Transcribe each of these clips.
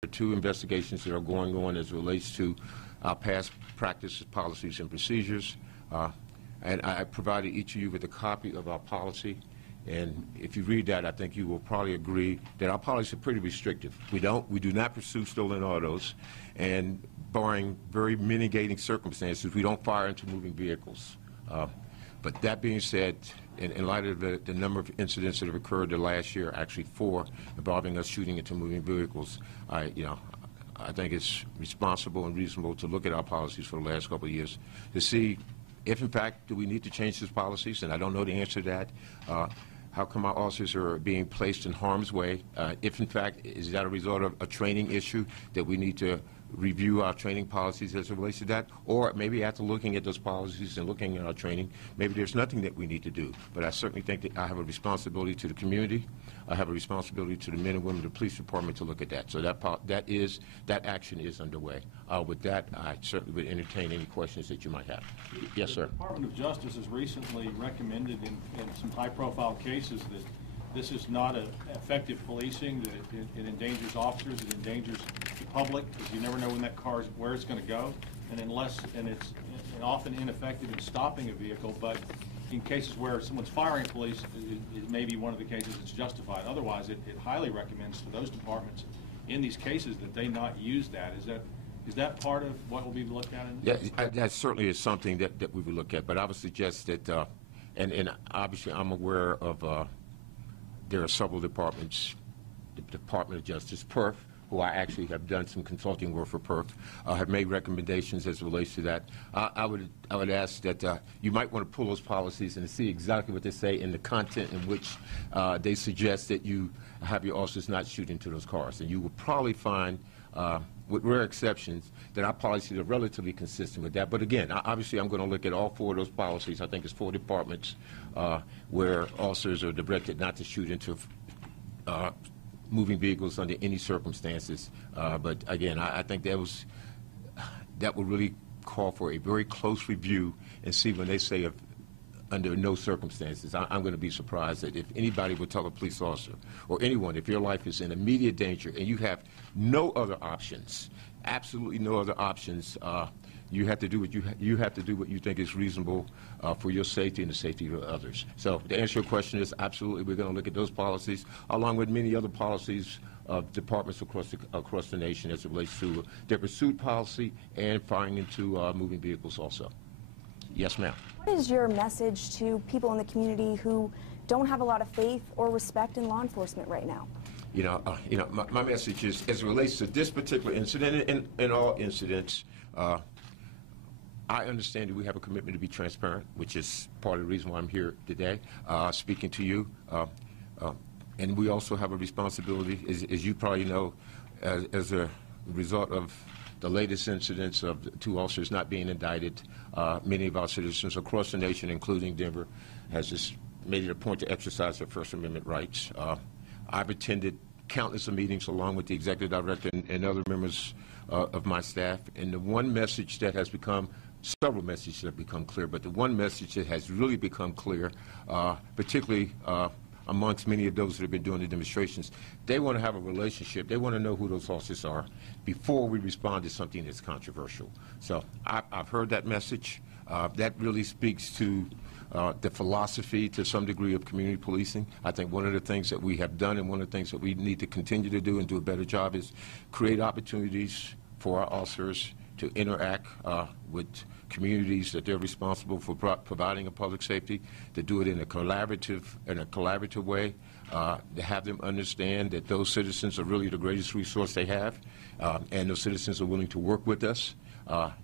There are 2 investigations that are going on as it relates to our past practices, policies, and procedures. And I provided each of you with a copy of our policy. And if you read that, I think you will probably agree that our policies are pretty restrictive. We do not pursue stolen autos, and barring very mitigating circumstances, we don't fire into moving vehicles. But that being said, in light of the number of incidents that have occurred the last year, actually 4, involving us shooting into moving vehicles, I think it's responsible and reasonable to look at our policies for the last couple of years to see if, in fact, do we need to change these policies, and I don't know the answer to that. How come our officers are being placed in harm's way? If, in fact, is that a result of a training issue that we need to review our training policies as it relates to that? Or maybe after looking at those policies and looking at our training, maybe there's nothing that we need to do. But I certainly think that I have a responsibility to the community. I have a responsibility to the men and women of the police department to look at that. So that action is underway. With that, I certainly would entertain any questions that you might have. Yes, sir. The Department of Justice has recently recommended in some high-profile cases that this is not effective policing, that it endangers officers, it endangers the public, because you never know when that car where it's going to go, and it's often ineffective in stopping a vehicle. But in cases where someone's firing police, it may be one of the cases that's justified. Otherwise, it highly recommends to those departments in these cases that they not use that. Is that part of what will be looked at? That certainly is something that we would look at. But I would suggest that, and obviously I'm aware of. There are several departments, the Department of Justice, PERF, who I actually have done some consulting work for PERF, have made recommendations as it relates to that. I would ask that you might want to pull those policies and see exactly what they say in the content in which they suggest that you have your officers not shoot into those cars. And you will probably find, with rare exceptions, that our policies are relatively consistent with that. But again, obviously I'm going to look at all 4 of those policies. I think it's 4 departments where officers are directed not to shoot into moving vehicles under any circumstances. But again, I think that would really call for a very close review and see when they say under no circumstances. I'm going to be surprised that if anybody would tell a police officer or anyone, if your life is in immediate danger and you have no other options, absolutely no other options, you have to do what you think is reasonable for your safety and the safety of others. So to answer your question is absolutely we're going to look at those policies along with many other policies of departments across the nation as it relates to their pursuit policy and firing into moving vehicles also. Yes, ma'am. What is your message to people in the community who don't have a lot of faith or respect in law enforcement right now? My message is, as it relates to this particular incident and in all incidents, I understand that we have a commitment to be transparent, which is part of the reason why I'm here today, speaking to you. And we also have a responsibility, as you probably know, as a result of the latest incidents of the 2 officers not being indicted. Many of our citizens across the nation, including Denver, has just made it a point to exercise their First Amendment rights. I've attended countless of meetings along with the executive director and other members of my staff, and the one message that has become, several messages that have become clear, but the one message that has really become clear, particularly amongst many of those that have been doing the demonstrations, they want to have a relationship. They want to know who those officers are before we respond to something that's controversial. So I've heard that message. That really speaks to the philosophy to some degree of community policing. I think one of the things that we have done and one of the things that we need to continue to do and do a better job is create opportunities for our officers to interact with communities that they're responsible for providing a public safety, to do it in a collaborative way, to have them understand that those citizens are really the greatest resource they have, and those citizens are willing to work with us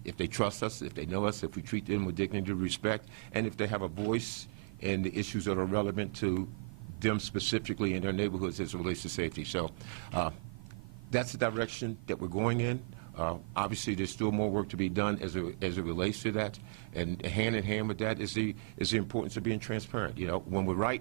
if they trust us, if they know us, if we treat them with dignity and respect, and if they have a voice in the issues that are relevant to them specifically in their neighborhoods as it relates to safety. So that's the direction that we're going in. Obviously, there's still more work to be done as it relates to that, and hand in hand with that is the importance of being transparent. When we're right,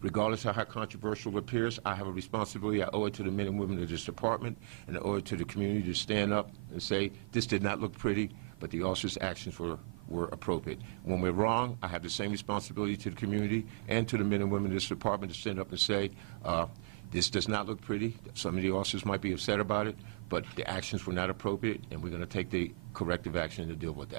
regardless of how controversial it appears, I have a responsibility. I owe it to the men and women of this department, and I owe it to the community to stand up and say, this did not look pretty, but the officers' actions were appropriate. When we're wrong, I have the same responsibility to the community and to the men and women of this department to stand up and say, This does not look pretty. Some of the officers might be upset about it, but the actions were not appropriate, and we're going to take the corrective action to deal with that.